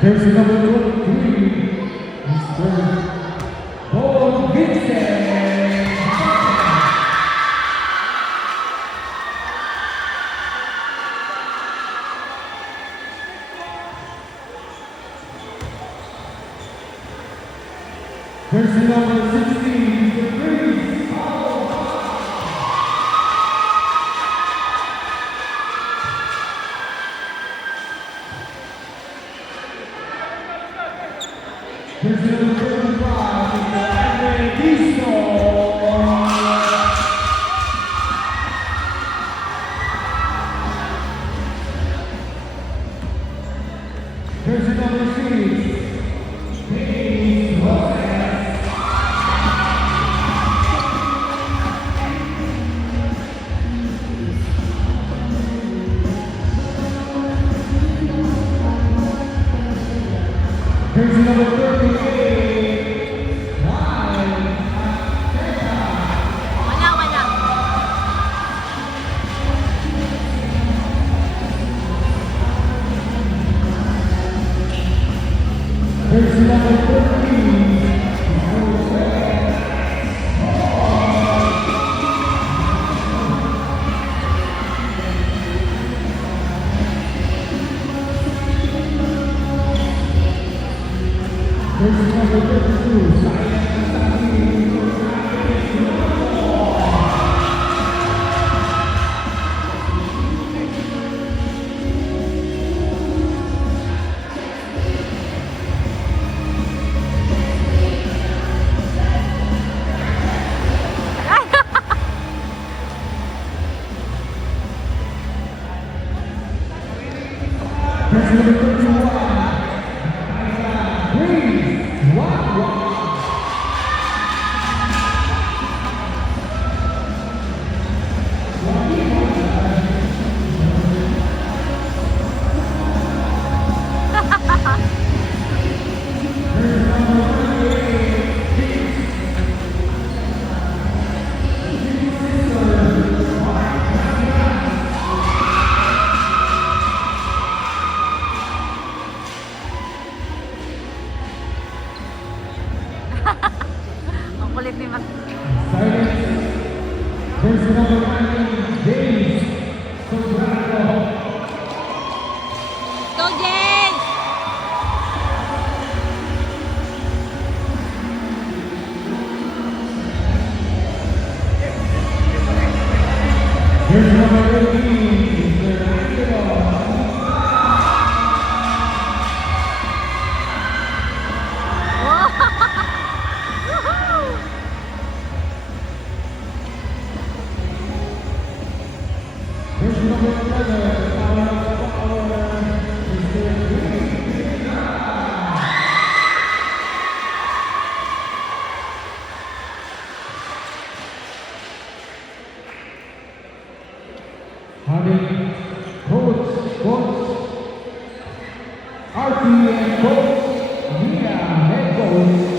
Jersey number 23, Mr. Paul Vincent. Jersey number 16, Mr. Chris Paul. Jersey number 35, Mr. Andre Disto. Jersey number 6, Paige Lopez. Jersey number 38, Ryan Arteta. Wala. Jersey number 13, Jose. Jersey number 32, Sayang Sagi. Jersey number 31, Breeze Wawa. Ang kulit ni Matt. Silence. Jersey number 19, James Sobrano. Go, James! Jersey number 18, Mr. Angelo. Woohoo! Jersey number 11, our Mr. Green. Having Coach Artie and Coach Mia, head coach.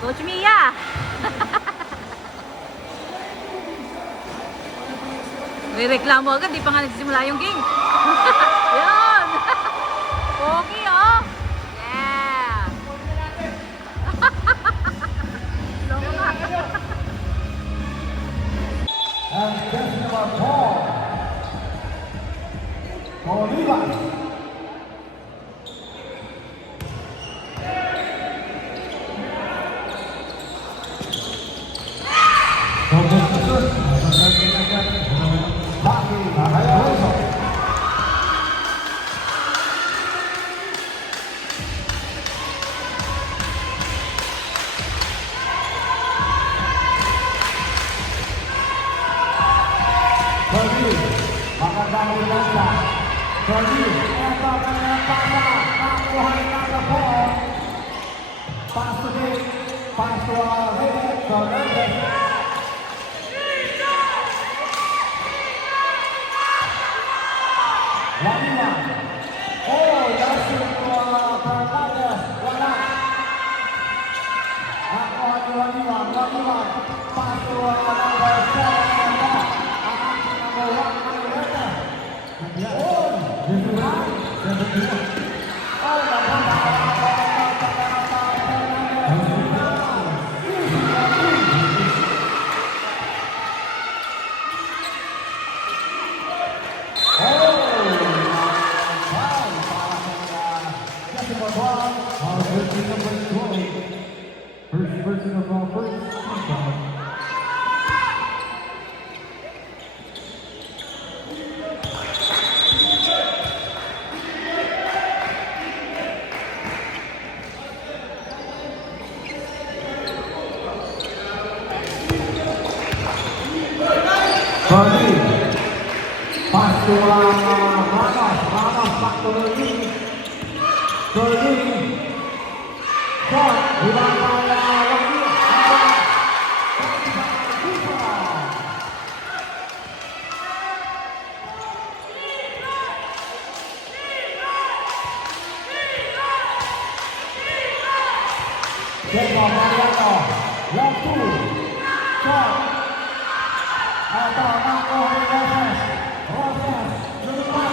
Coach Mia! May reklamo agad, di pa nga nagsisimula yung game. Yun! Pogi, oh! Yeah! Loko ka. And guest number 4, Oliva. Baki Mahayaso. Bagi, magandang ulansa. Bagi, eto kanyang pasa. Nakuhay na na po. Pasukin, pasuarin, Fernandez. Wala. Oh, lasin ko Fernandez. Wala. Nakuha ni Waliwa. Pasuarin, Fernandez. Number 1, Marietta. Yun. Yun. First person of all, first foul. Bagi Pasto Manos Pasto Berlin Shot dilakukan lagi Jeko Mariano Waktu Shot atau Marco Roses lupa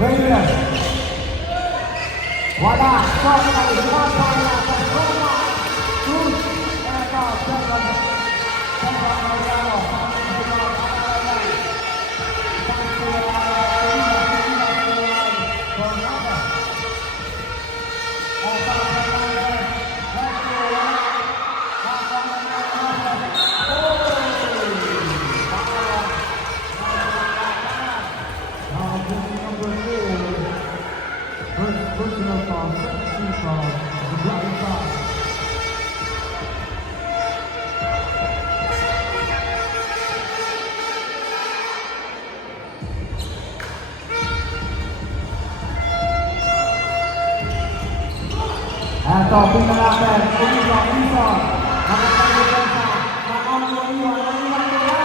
Reyes Wadah Shot dari depan saya Roma Terus Eka Jepang Mariano Personal foul, second team foul, the blocking foul. Eto, pinalakan, Unison, mengangkat defensa, mengangkat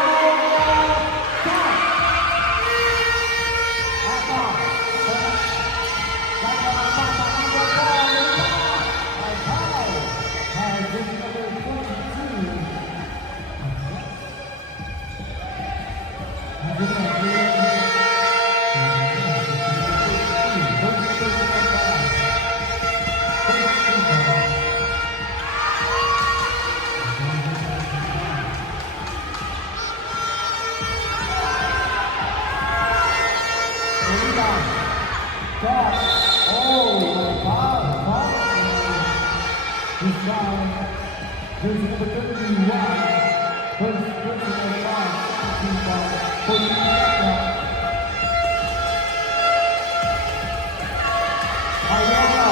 There's number 31, first personal foul, second team foul, 14 seconds. Ayala.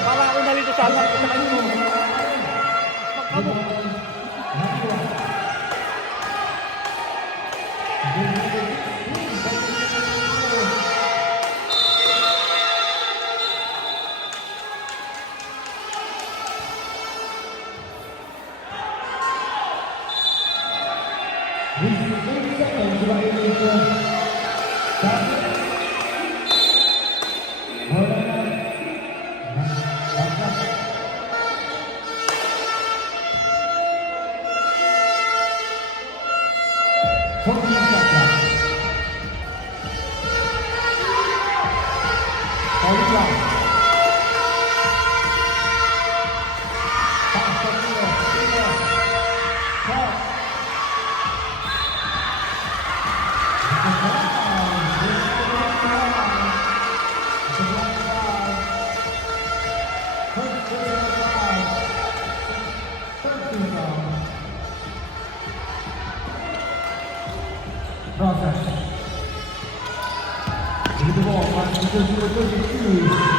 Para una dito sa anak sa kanyo. Magkamo. This is the 30 seconds, 14 seconds. Paulina. Taas sa tiro. Shot. Process. With the ball, back to the 32.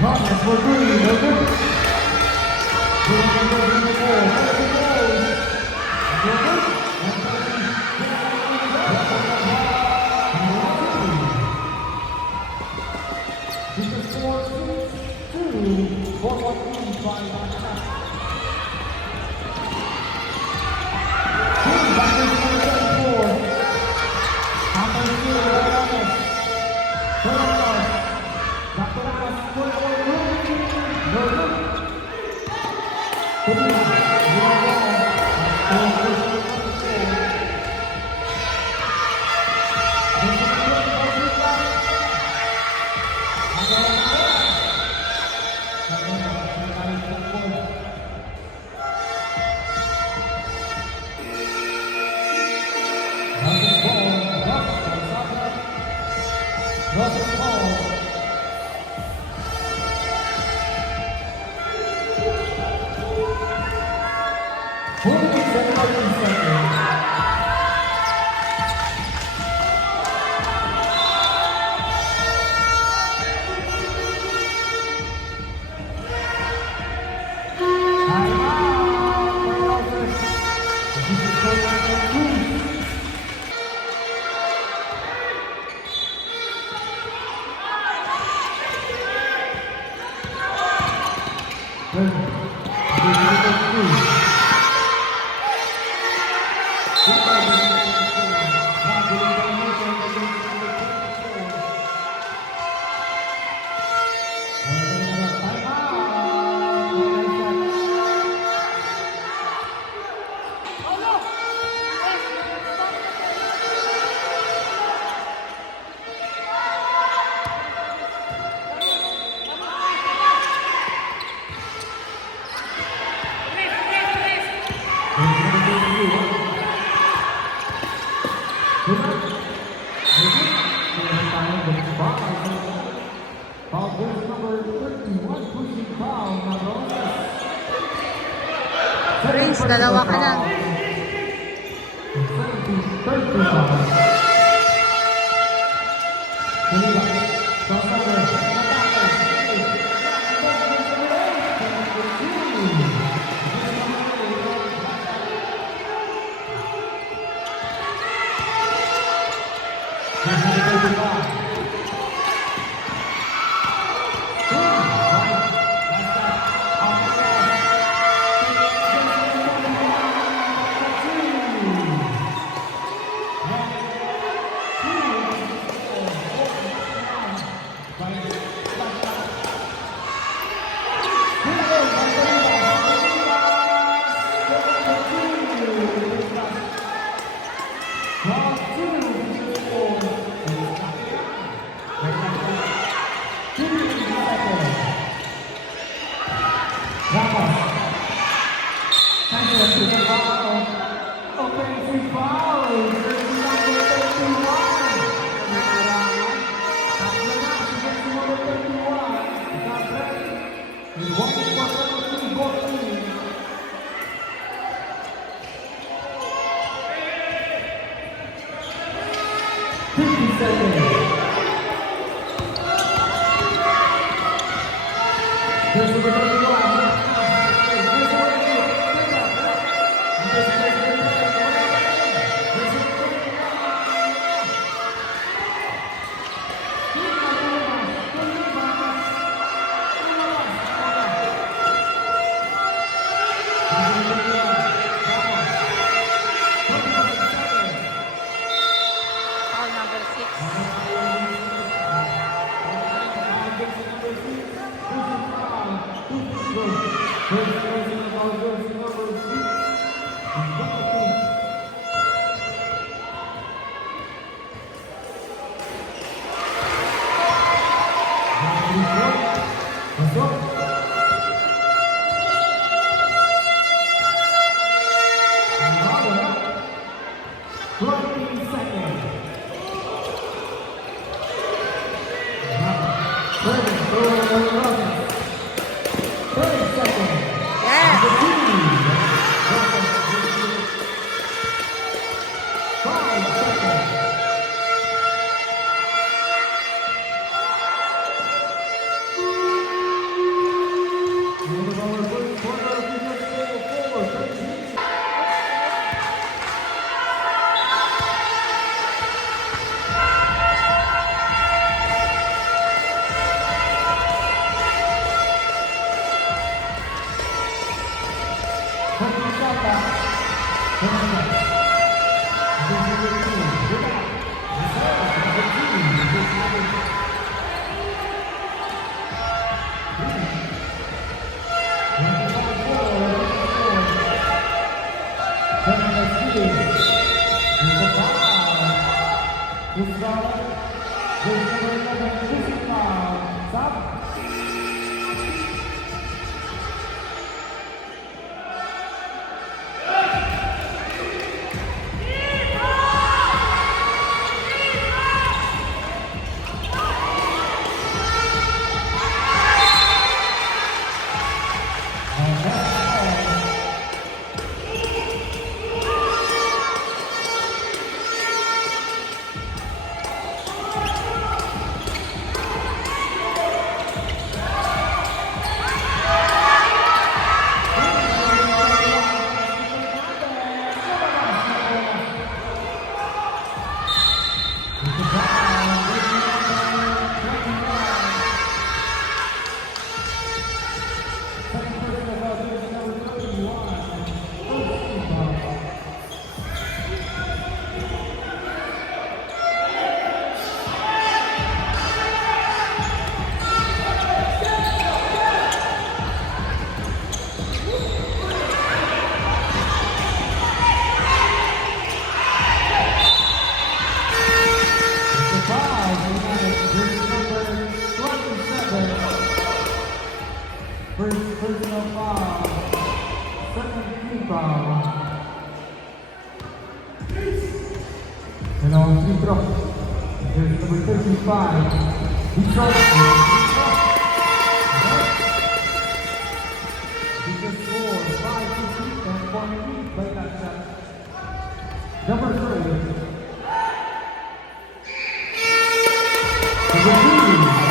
Process for three, no good. Prince, dalawa ka na. First number 31. Foul number 6. Let's go. 20 seconds. 30 seconds. Yes! 5 seconds. Stop. First personal foul. Second team foul. And on free throw. There's number 35. Detroit. He just scored 5-2 and 1 lead by that shot. Number 3. Number 3.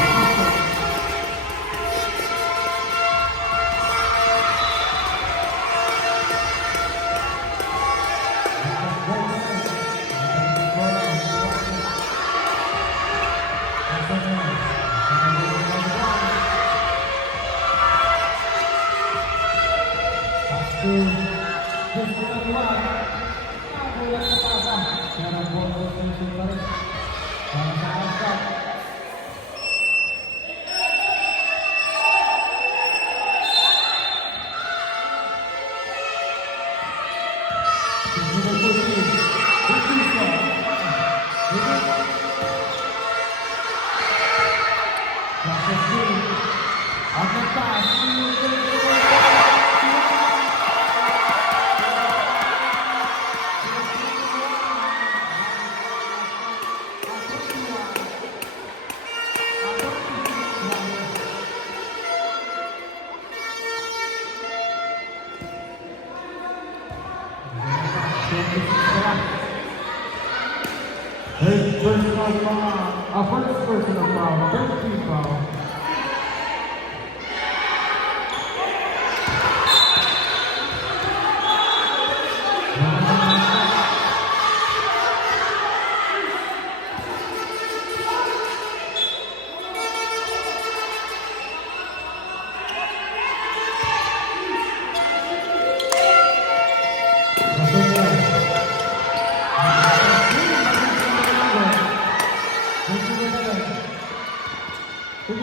First personal foul, first personal foul, first team foul.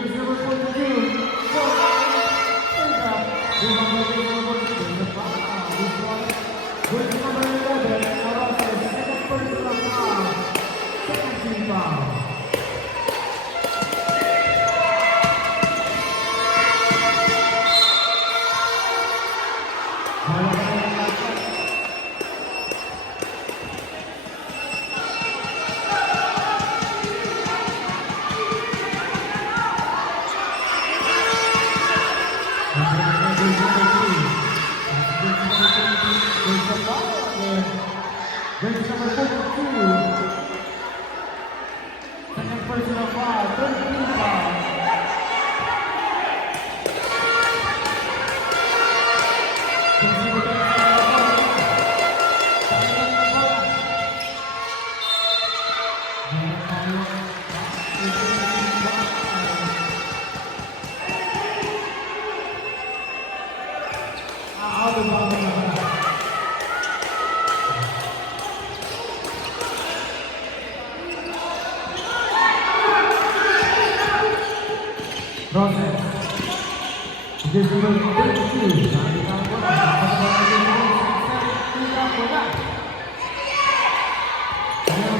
Jersey number 42. Jersey number 11, Morales, second personal foul. Second team foul. Jersey number 42. Second personal foul, third team foul. Jersey number 42. Process. Jersey number 32.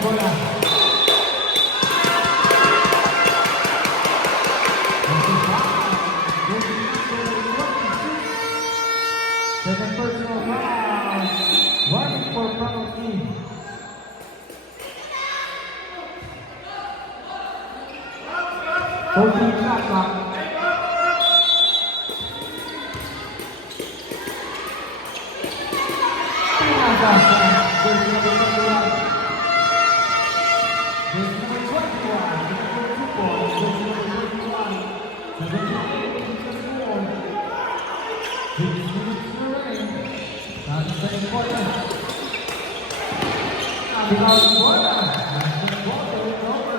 Bola. Second personal foul. One for penalty. Holding shot clock. Jersey number 21. Jersey number 21. Jersey number 21. That's very important. Because water. Water is over.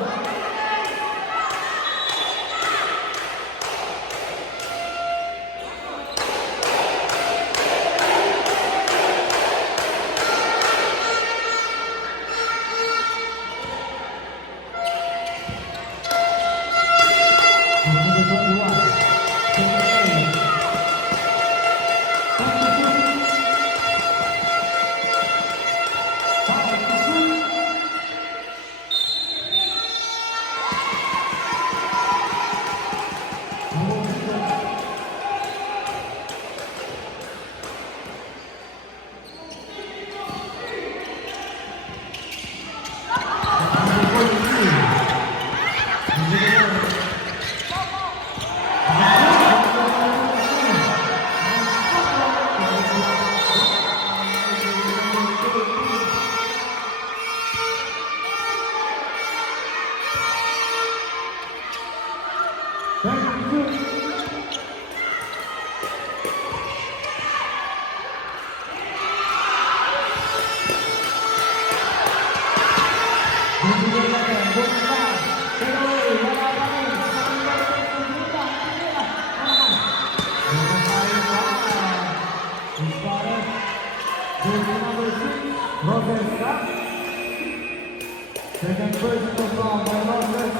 Second personal foul by Lopez,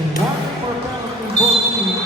and one for penalty both teams.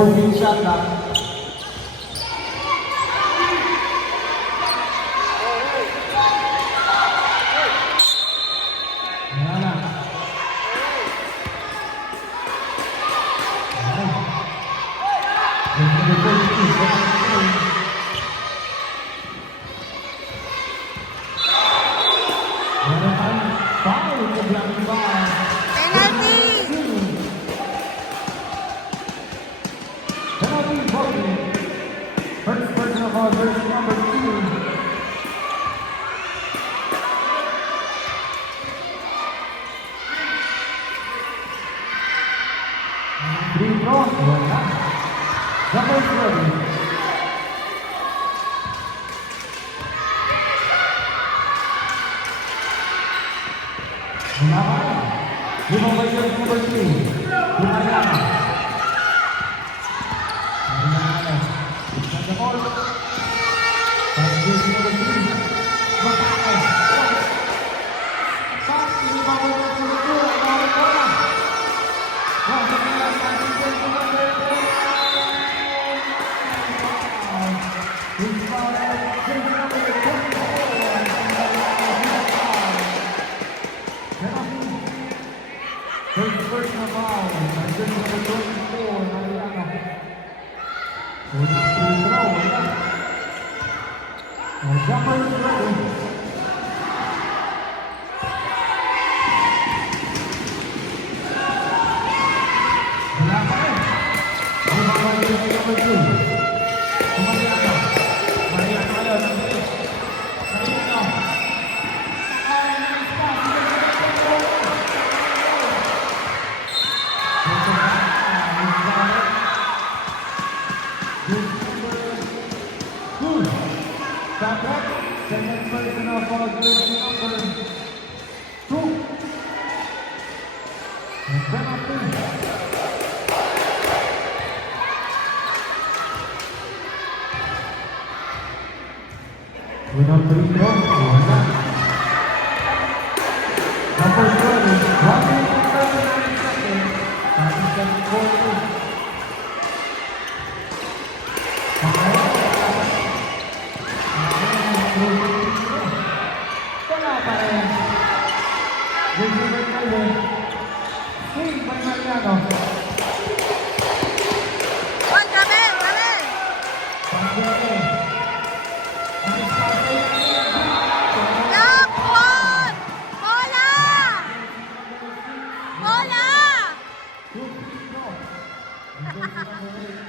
14 shot lang. Ayan na. Penalty! Penalty voting. First personal foul, jersey number 2. Free throw, wala. Double throw. Lumaban. Limang by jersey number 3. Lumaban. First personal foul, jersey number 24, Mariano. Unang free throw, wala. Jumper is ready. Wala pa rin. Bumaba jersey number 2. Mariano. Mariano ngayon, ang bilis. Mariano. Second personal foul, jersey number 2. And penalty. Unang free throw, wala. Number 20, 1 minute and 39 seconds. Starting second quarter. Wala pa rin. Receiver ngayon. Swing by Mariano. Oh, grabe! Grabe! Pagdete. Lock! One! Bola! Bola!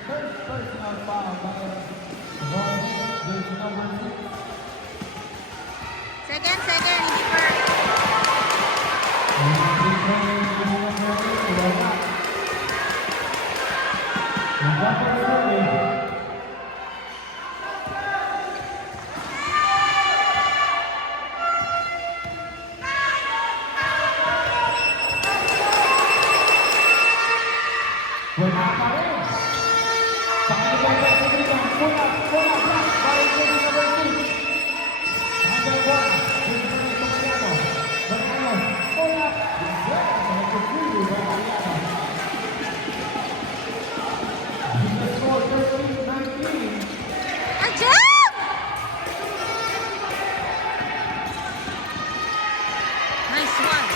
First personal foul by Ron, jersey number 6. Second, hindi first. Wala pa rin. Sa kanilang pagsabitan, bola, black, by jersey number 6. Number 1, jersey number 2, Mariano. Mariano, bola, yeah, number 2, by Mariano. The score 13-19. Ajab! Nice one.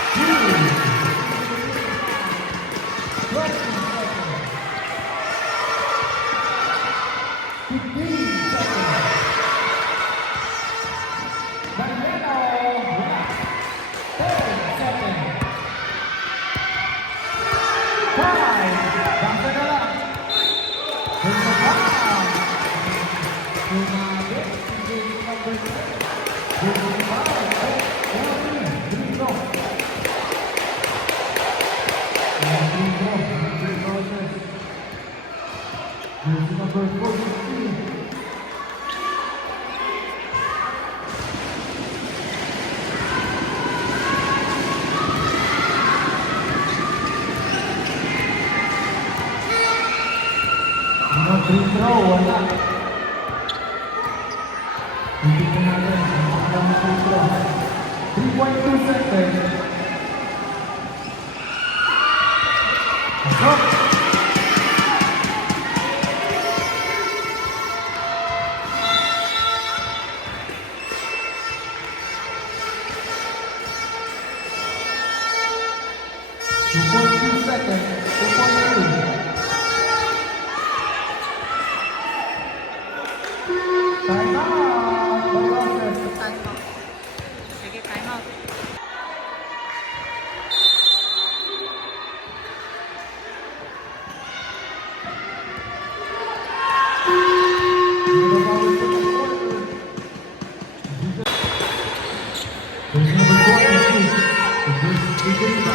15 seconds. Mariano, wala. 10 seconds. 5. Bangsa na lang. There's a foul. Sumabit si jersey number 6. Jersey foul. Free throw. Free throw. Free process. Jersey number 43. Free throw, wala. Hindi ko natin. Ang free throw. 3.2 seconds. Pasok. 2.2 seconds. 2.2. Time out. Barones. Time out. Sige, time out. There's number 22. There's Igoriba.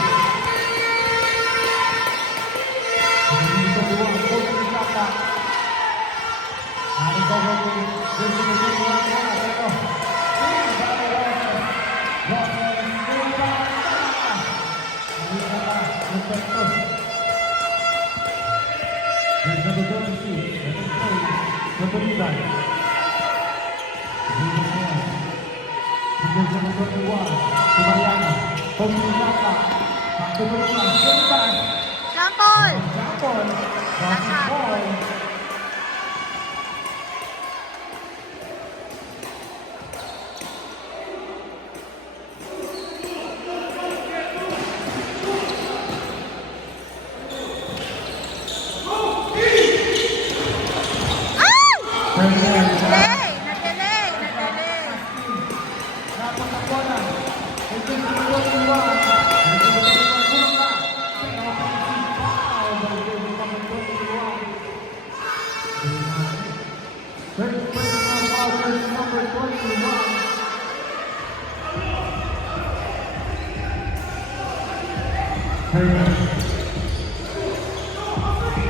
Jampol! Delay! Na-delay! Na-delay!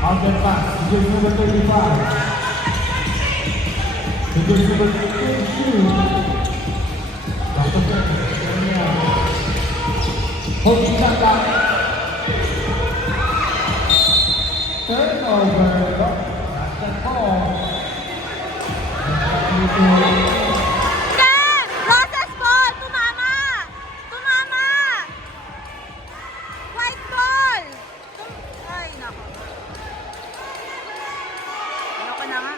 Out and back, here's number 35. Here's number 22. Holding that down. Turnover. That's the call. Hindi! Process ball! Tumama! Tumama! White ball! Ay, nako. Ayoko na nga.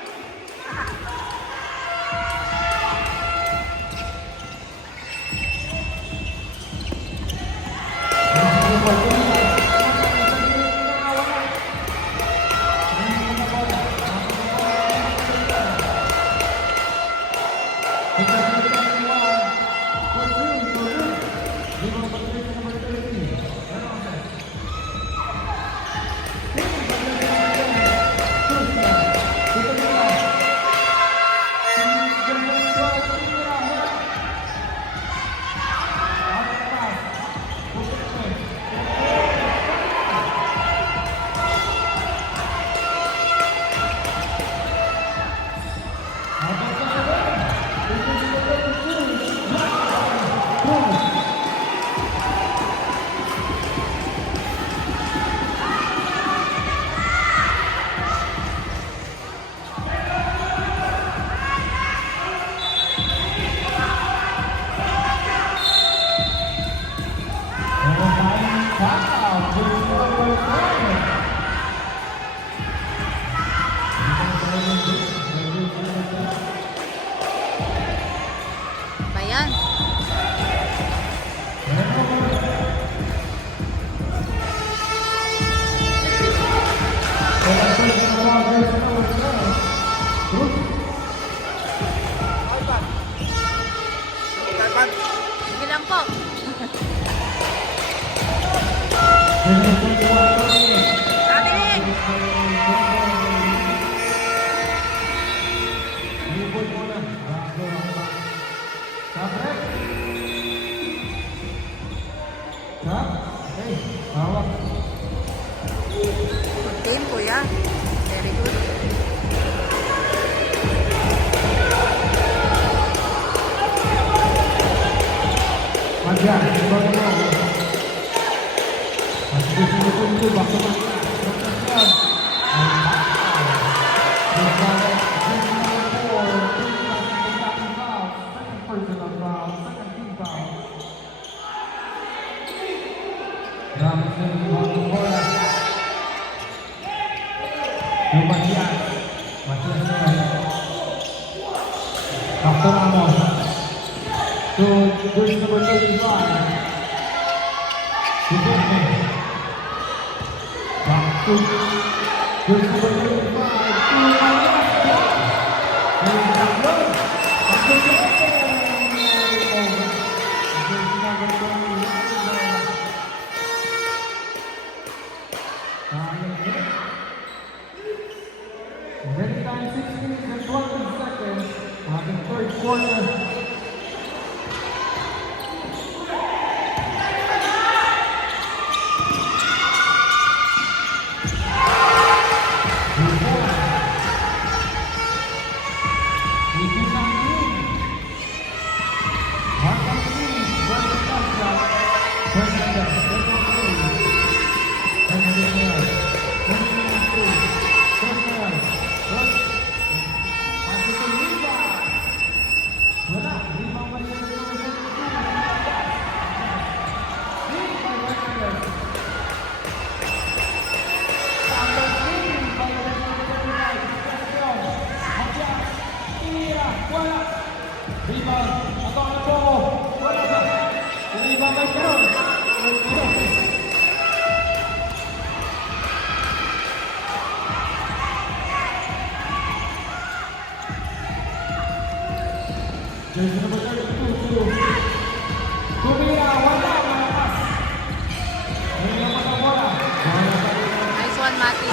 Bayan. Sige lang po. Kabiling! Good game, kuya. Very good. After Ramos. So, there's number 35. Duterte. Jersey number 35, Then time 6 minutes and 20 seconds. Having third quarter. Jersey number 32, Tumira, wala, malakas. Ngayon naman ang bola. Nice one, Mati.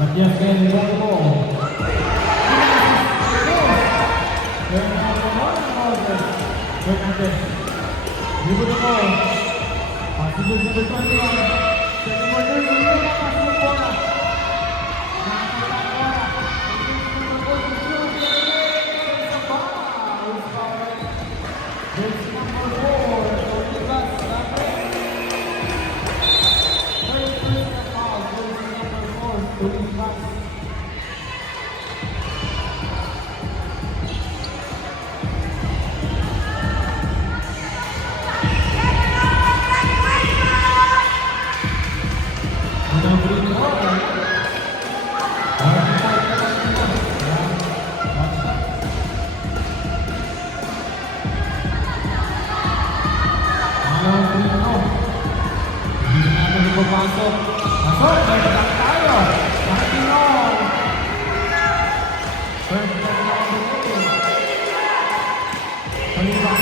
Matias Guerrero. Fernandez. Libo na po. Pasig number 21. Second quarter, lumakas ng bola. Jersey number 4, Ortigas, third personal foul, jersey number 4, Ortigas. Pasok. Pasok. Balik tayo. Martinong. Third down na ako dito. Kaliwa.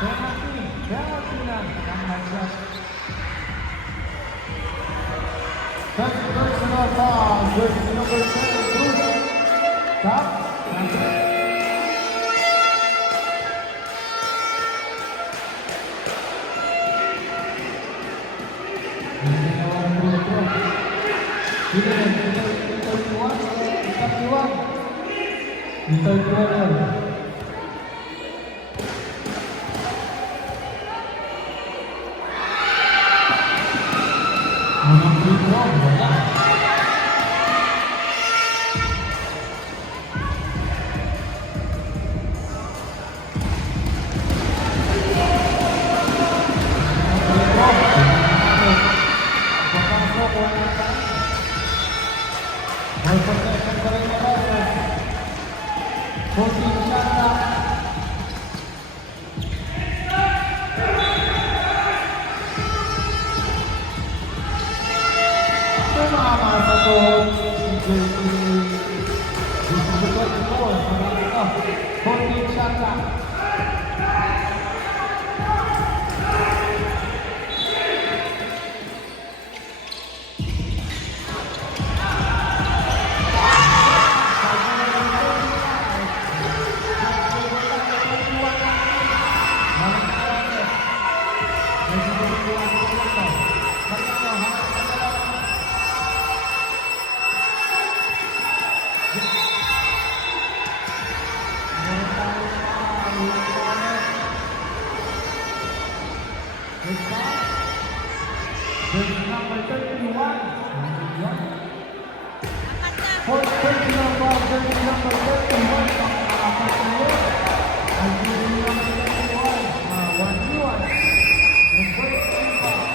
Penalty na. Second personal foul, jersey number 10, Cruz. Stop. Jersey number 31. Yan. Apat na. Fourth personal foul, jersey number 31, pang-apat na yun. Ang jersey number 31, 1v1. And fourth personal foul.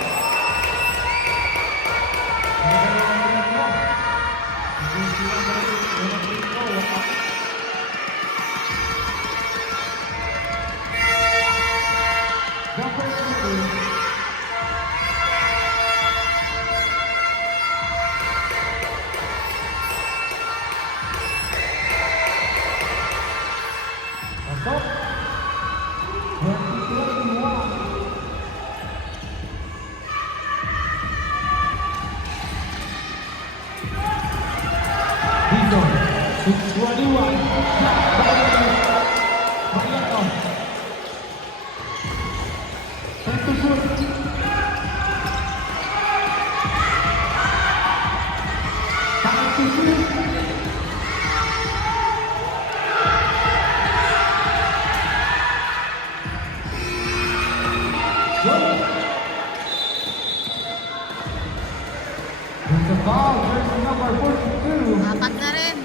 The ball, jersey number 42. Apat na rin.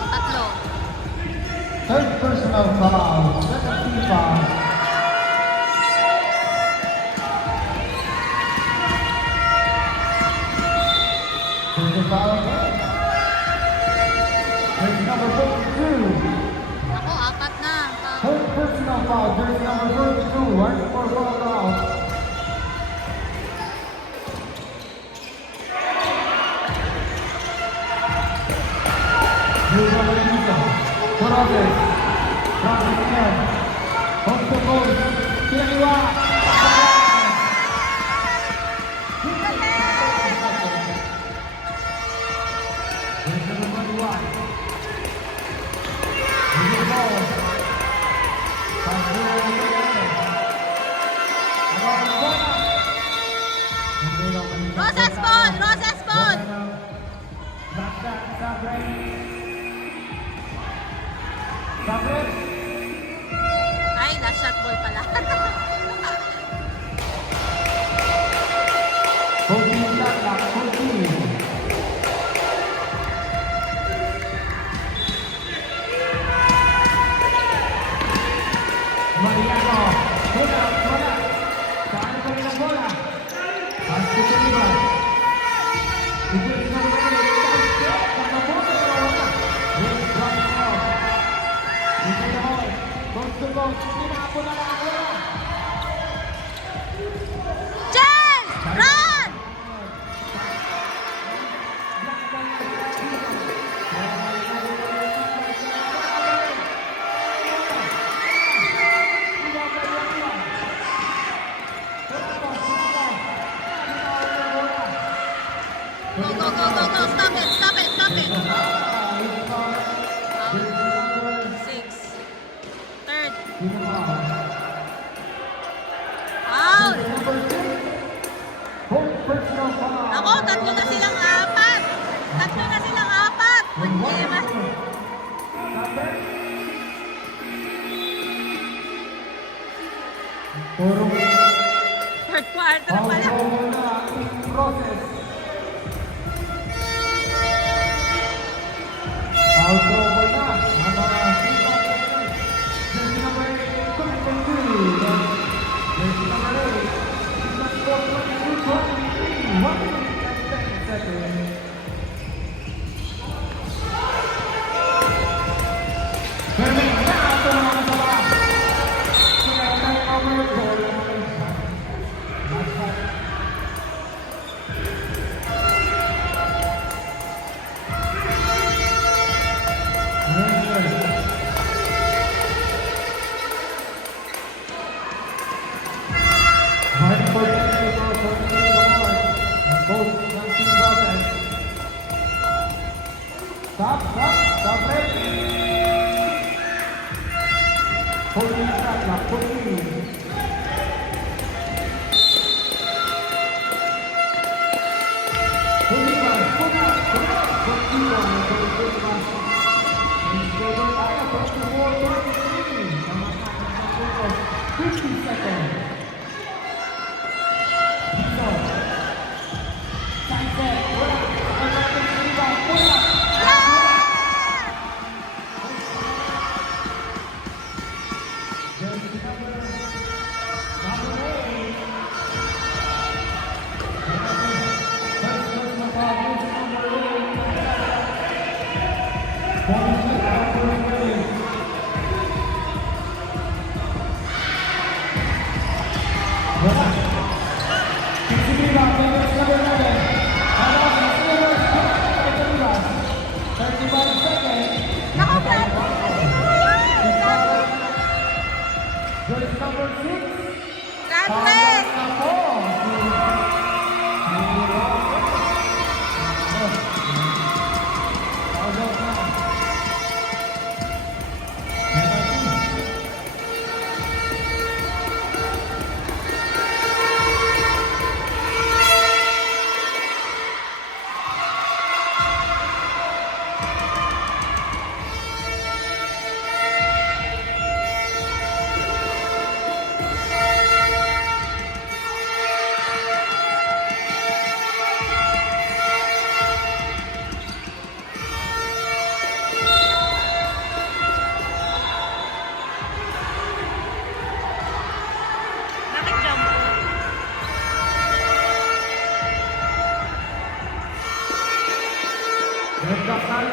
O tatlo. Third personal foul, second team foul. Personal foul again. Jersey number 42. Ako, apat na. Third personal foul, jersey number 42. Right for foul out. Here's number 2. Torres. Rafael. Off the post. Pinaliwa. Here's number 21. Here's the ball. Rosas ball! Rosas ball! Ay, last shot ball pala. Mariano, bola. Saan pa rin ang bola? Pasto sa iba. Ito na Chance! Run! Go, go, go, go, go. Stop it, stop it, stop it. Six. Third. Foul! Ako, tatlo na silang apat. Tatlo na silang apat. Problema. Puro Third quarter na pala. process. Foul trouble na. Ang mga sipag. Jersey number 8, coming from 2. Jersey number 8. Not 4, 22, 23. 1 minute and 10 seconds. Permit na ito mga kasama. Kaya tayo cover goal. Stop, ready. Holding shot, lock, holding. Holding back, put up, 50 seconds. Side set,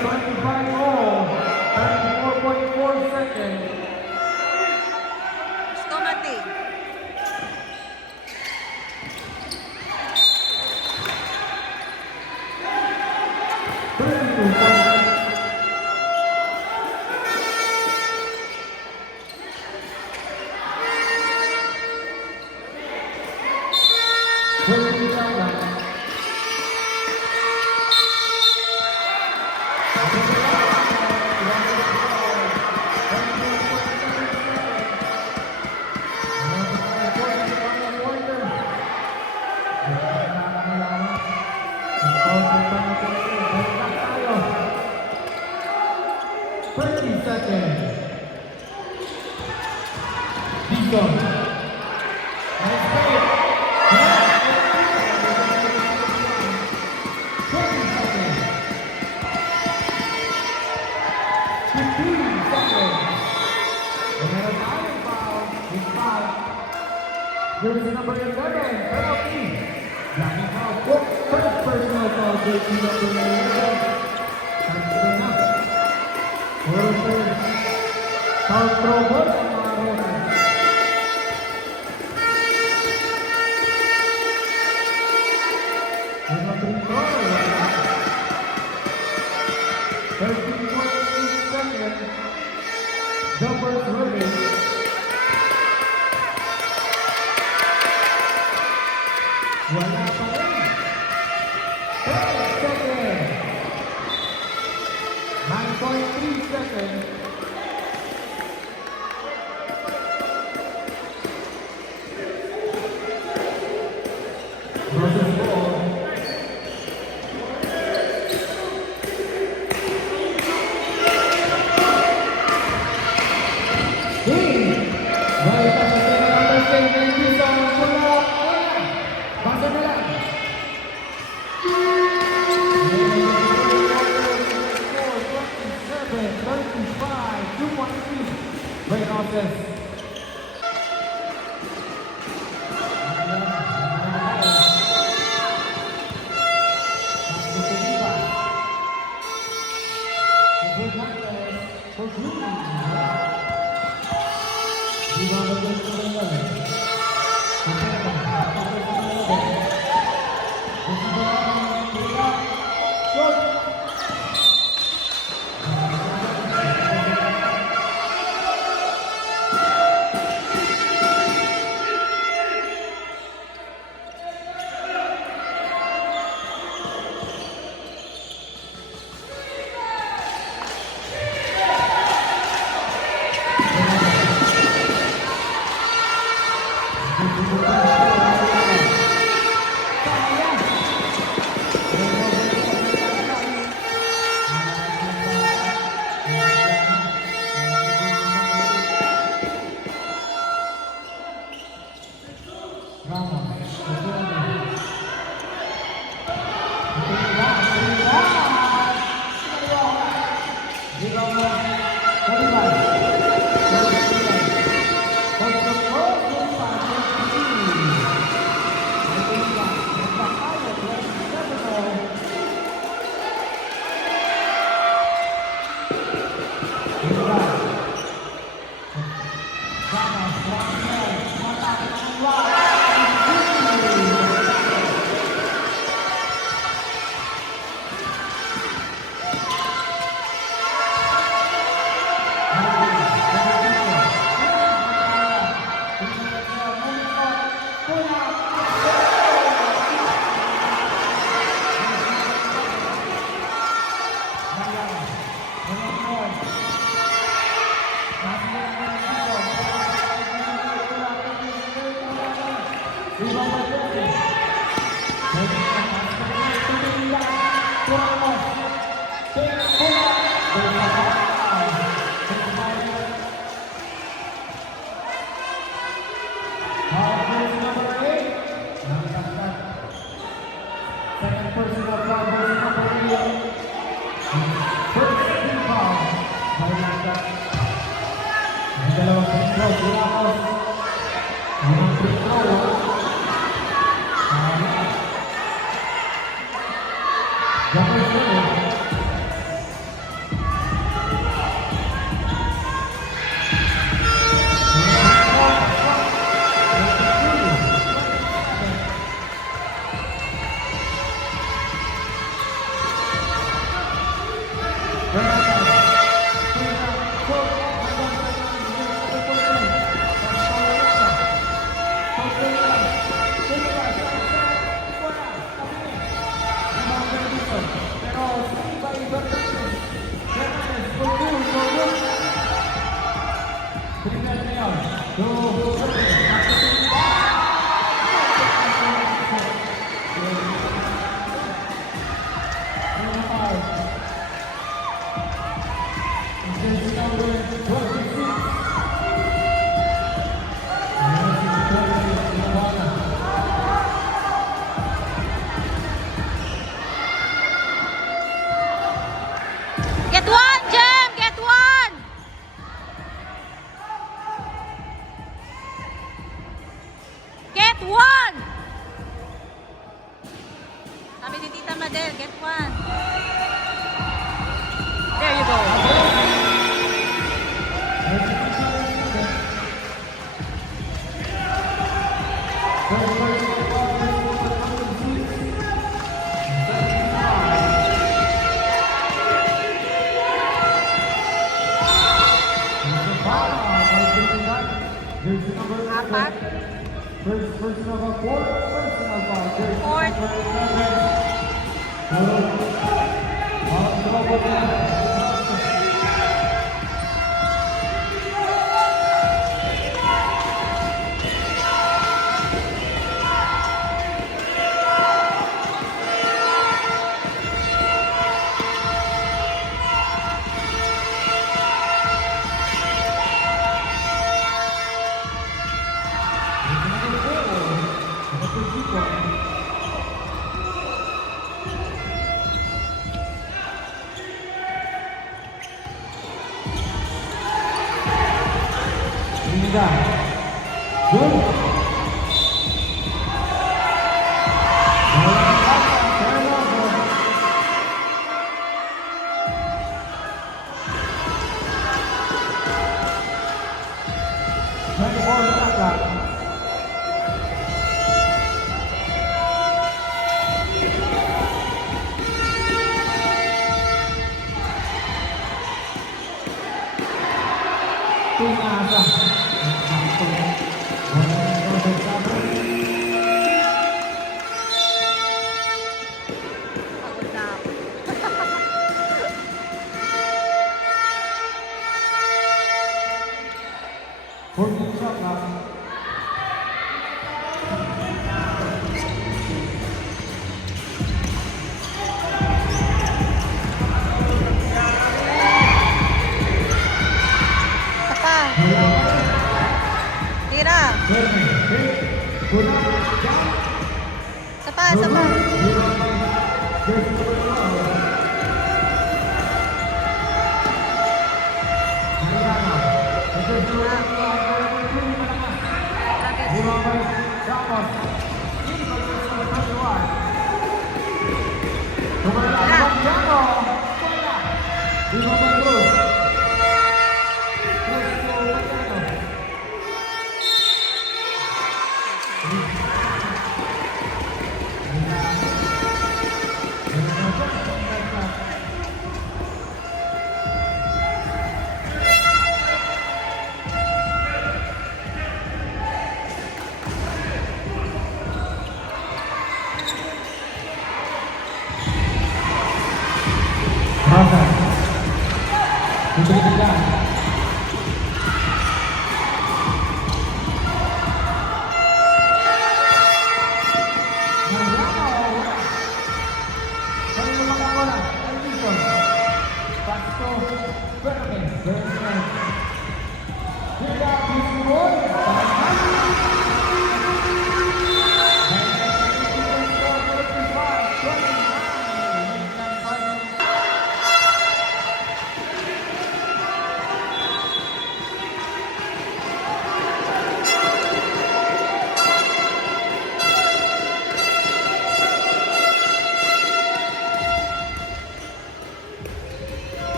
25 all. 34.4 seconds. Gusto mati. Seconds. Dizon. Nice play. 20 seconds. 15 seconds. Meron tayong foul. With foul. Jersey number 11. Penalty. Johnny foul. First personal foul. Jersey number 11. Time to go. Roses. Foul trouble ang mga Roses. Ano free throw? 13.8 seconds. Double release. Wala pa rin. 10 seconds. 9.3 seconds. Roses ball. Balik ang sa number 10 Dizon. Pula. Basa na lang. Great offense. Fidel, get one. There you go. Apat. First personal foul, fourth personal foul. Fourth. Pagod na ako. Isa pa. Tira. Isa pa, isa pa.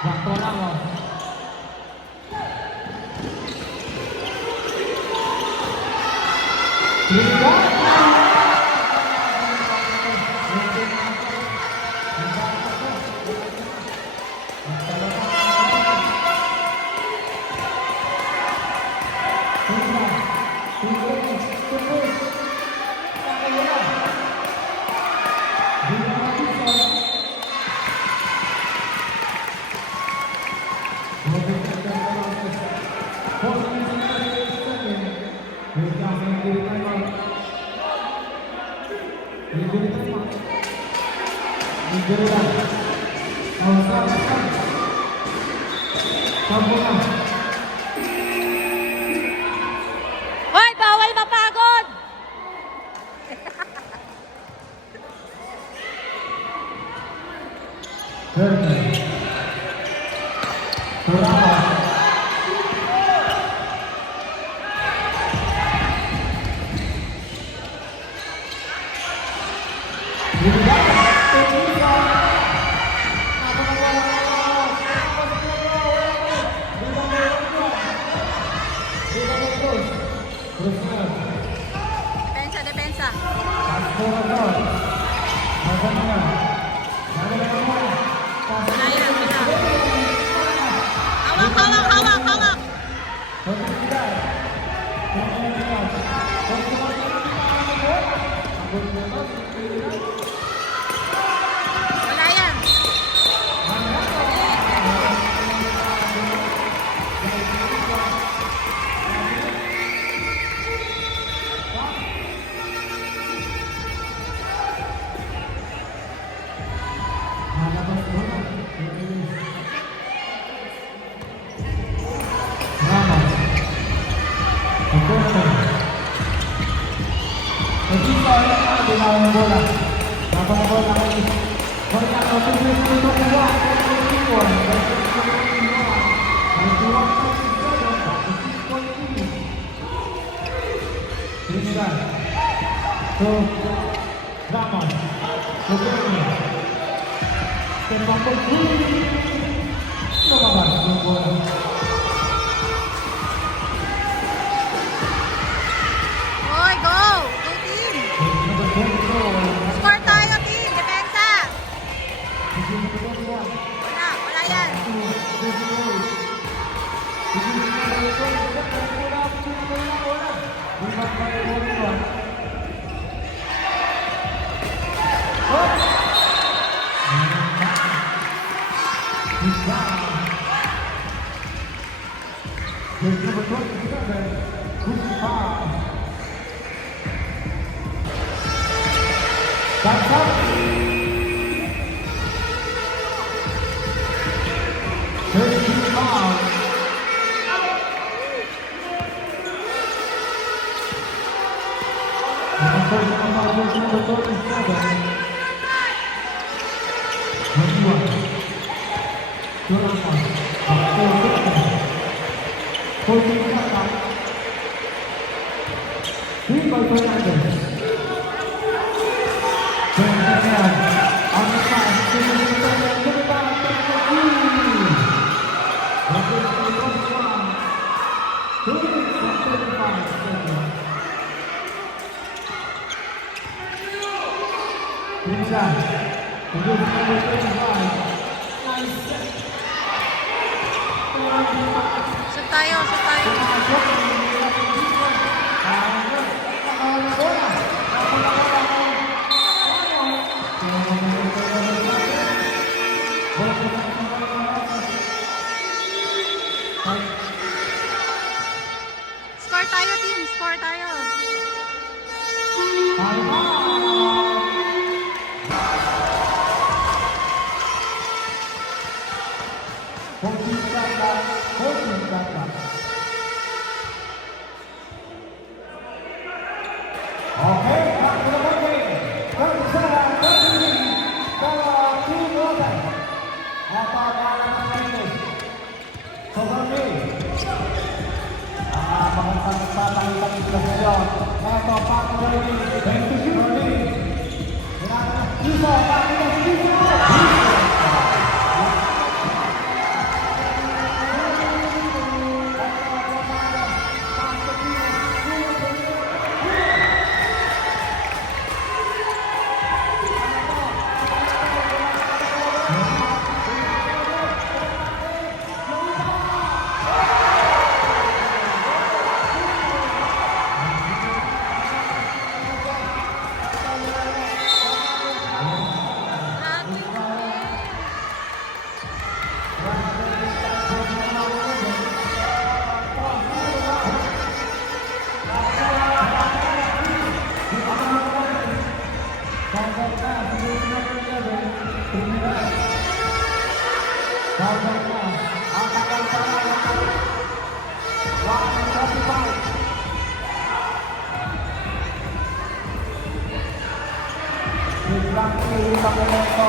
Waktu lama. Sampo na. Hoy, bawal mapagod! Third. Turama. Depensa, depensa. Ayan, wala. Hawak, hawak, hawak, hawak. Wala yan. Hoy, go! Go team! Score tayo team! Depensa! Wala, wala yan. That's up. Shoot tayo, shoot tayo. Score tayo team, score tayo. Ang tagal pa Sacramento.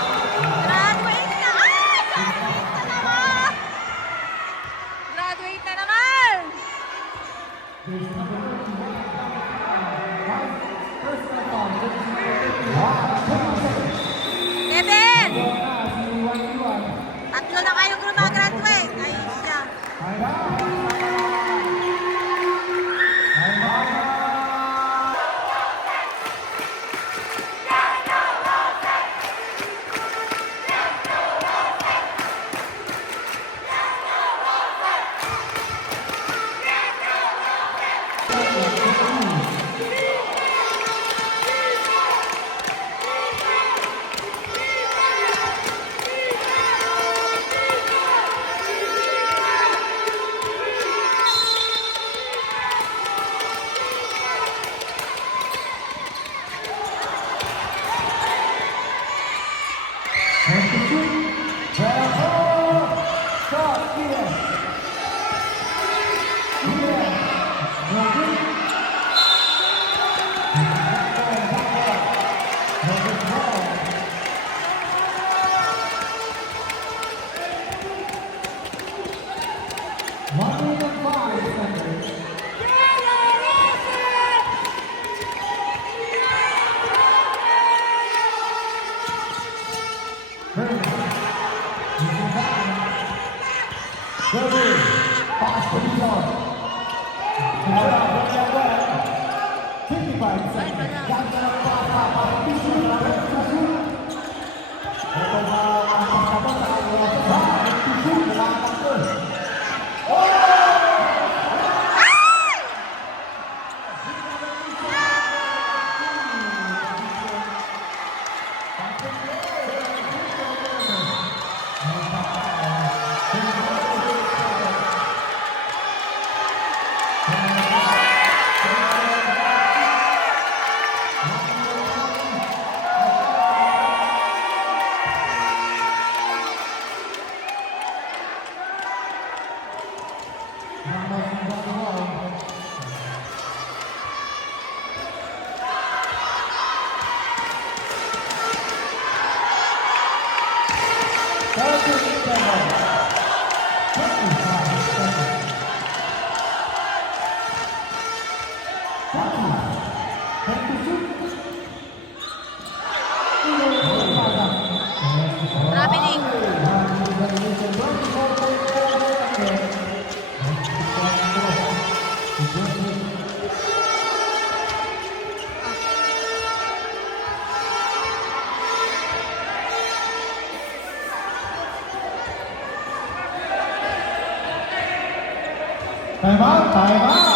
Graduate na! Ay! Graduate na naman! Graduate na naman! Kevin! Tatlo na kayong gumagraduate. Ayos siya. Traveling. Time out, time out.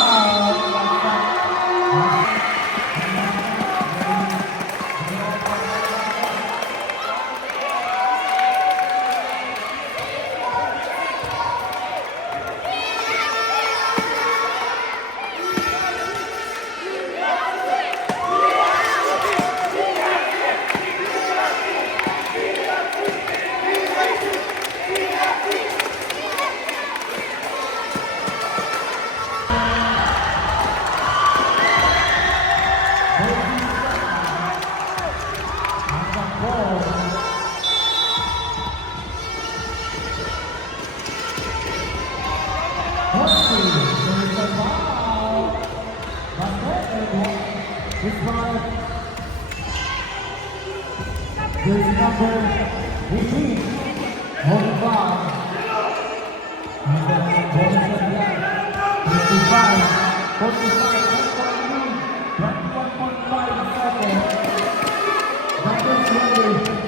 Jersey number 18, home foul. And then bonus of that, 55, 45, 21.5 seconds. Number 20.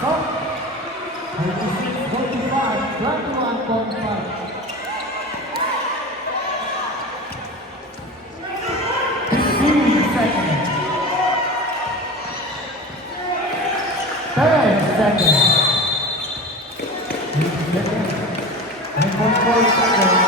So, 36-45, 21-45. 15 seconds. 10 seconds. 9.4 seconds.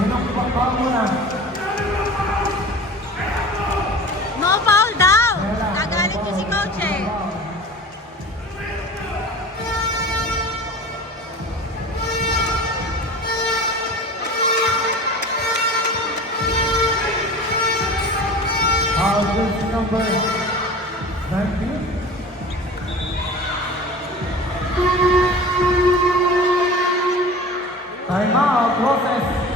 Unang pakbaw muna. No foul daw. Nagalit niyo si coach eh. Jersey number 19. Time out, process.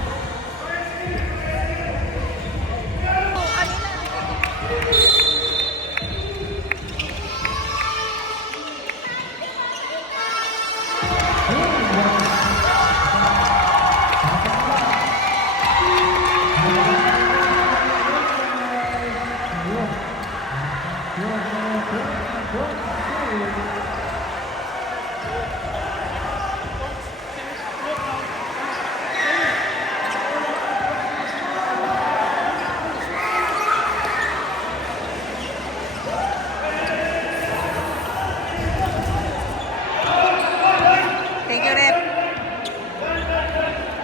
Thank you, Rep.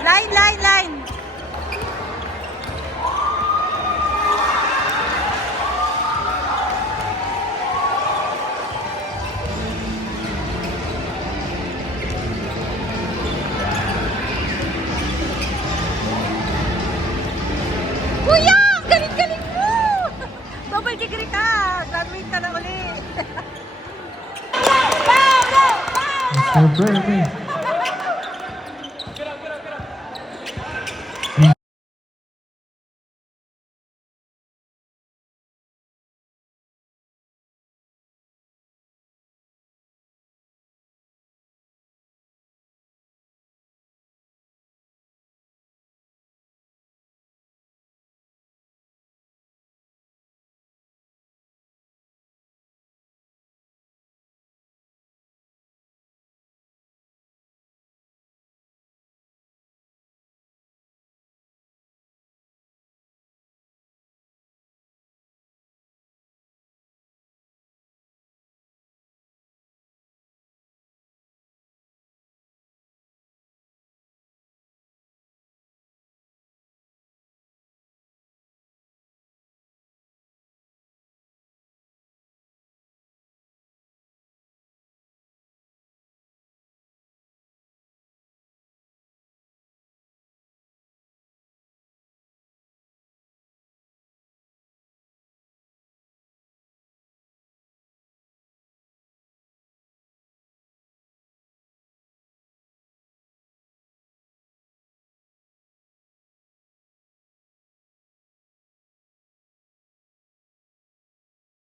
Line, line, line. Kuya! Galing-galing mo! Double degree ka! Graduate ka na ulit. Mr. Bernie.